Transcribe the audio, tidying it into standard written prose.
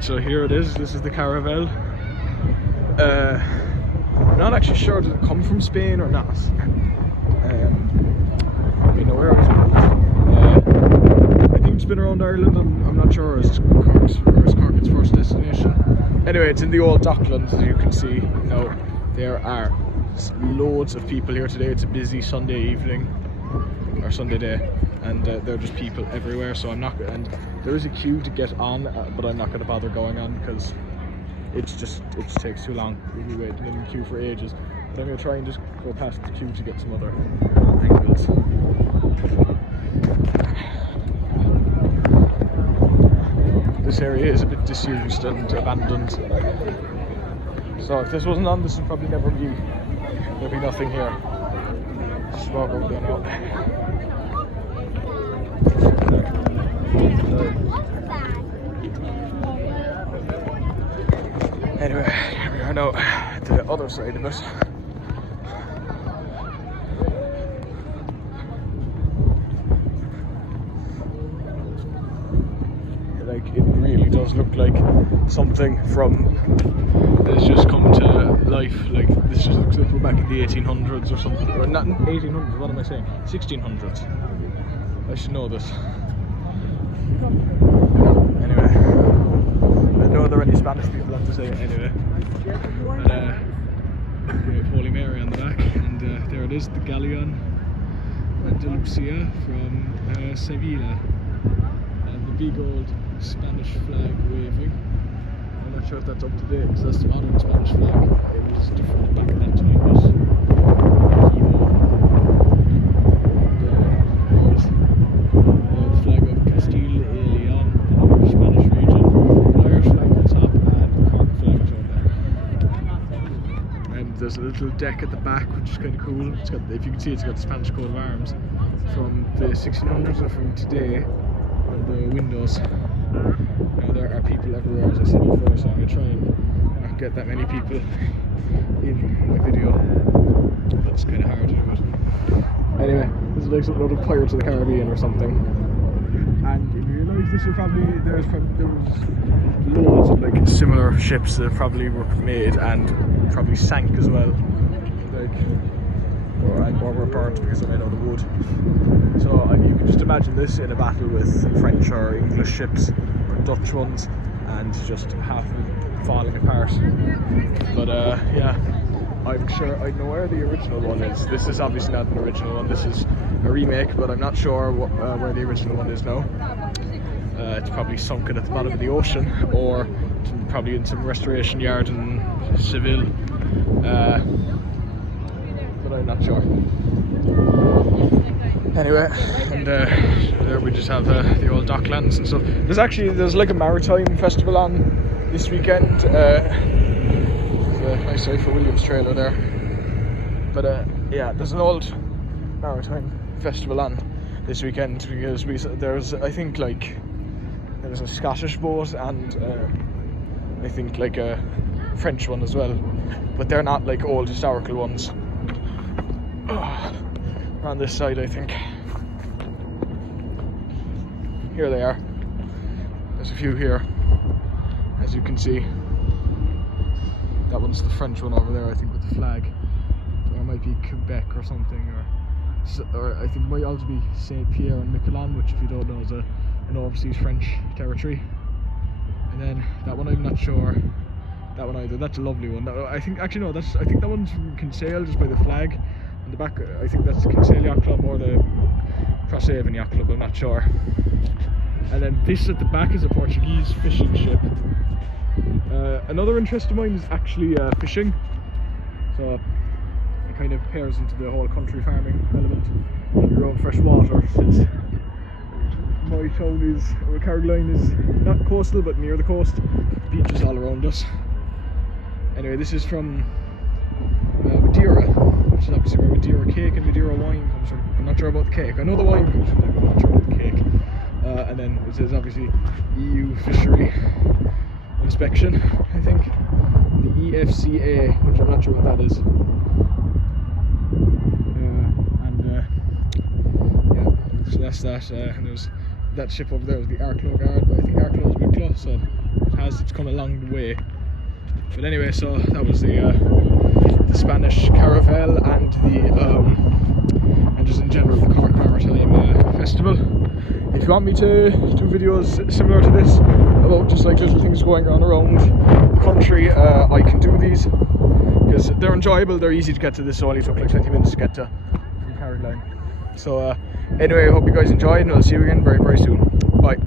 Right, so here it is. This is the Caravel. I'm not actually sure did it come from Spain or not. You know where I think it's been around Ireland, and I'm not sure it's Cork's first destination. Anyway, it's in the old Docklands, as you can see. Now there are loads of people here today. It's a busy Sunday evening or Sunday day, and there are just people everywhere. So I'm not, and there is a queue to get on, but I'm not going to bother going on because it just takes too long. We'll be waiting in the queue for ages. But I'm going to try and just go past the queue to get some other angles. This area is a bit disused and abandoned. So if this wasn't on, this would probably never be. There'd be nothing here. Just walk over there now. Anyway, here we are now at the other side of it. Like, it really does look like something from that's just come to life. Like, this just looks like we're back in the 1800s or something. Or not 1800s, what am I saying? 1600s. I should know this. Anyway, I know there are any Spanish people have to say it anyway. But, we have Holy Mary on the back, and there it is, the Galeón Andalusia from Sevilla. And the big old Spanish flag waving. I'm not sure if that's up to date because that's the modern Spanish flag. It was different back at that time, but the flag of Castile y León, another Spanish region, the Irish flag at the top, and the Cork flag is over there. And there's a little deck at the back, which is kind of cool. It's got, if you can see, it's got the Spanish coat of arms from the 1600s or from today on the windows. Now there are people everywhere, as I said before, so I'm going to try and not get that many people in my video. That's kind of hard to do it. Anyway, this is like some little Pirates of the Caribbean or something. And if you realise this, there was loads of like similar ships that probably were made and probably sank as well. Like, or were burnt because they're made out of wood. So you can just imagine this in a battle with French or English ships or Dutch ones, and just half of it falling apart. But yeah, I'm sure I know where the original one is. This is obviously not an original one. This is a remake, but I'm not sure where the original one is now. It's probably sunken at the bottom of the ocean, or probably in some restoration yard in Seville. But I'm not sure. Anyway, and there we just have the old Docklands and stuff. There's like a maritime festival on this weekend. There's a nice for Williams trailer there. But yeah, there's an old maritime festival on this weekend because there's I think like there's a Scottish boat and I think like a French one as well, but they're not like old historical ones. On this side, I think. Here they are. There's a few here, as you can see. That one's the French one over there, I think, with the flag. Or it might be Quebec or something, or I think it might also be Saint Pierre and Miquelon, which, if you don't know, is an overseas French territory. And then that one, I'm not sure. That one either. That's a lovely one. I think that one's from Kinsale, just by the flag. The back, I think that's the Kinsale Yacht Club or the Crosshaven Yacht Club, I'm not sure. And then this at the back is a Portuguese fishing ship. Another interest of mine is actually fishing, so it kind of pairs into the whole country farming element on your own fresh water, since my town Carrigaline is not coastal but near the coast, beaches all around us. Anyway, this is from Madeira, which is obviously where Madeira cake and Madeira wine comes from. I'm not sure about the cake. I know the wine comes from there, but I'm not sure about the cake. And then it says obviously EU fishery inspection, I think. The EFCA, which I'm not sure what that is. Yeah, so that's that. And there's that ship over there was the Arklow Guard, but I think Arklow's been closed, so it as it's come along the way. But anyway, so that was the Spanish Caravel and and just in general the Cork Maritime Festival. If you want me to do videos similar to this about just like little things going on around the country, I can do these because they're enjoyable, they're easy to get to. This only took like 20 minutes to get to from Galeón. So anyway, I hope you guys enjoyed and I'll see you again very, very soon. Bye.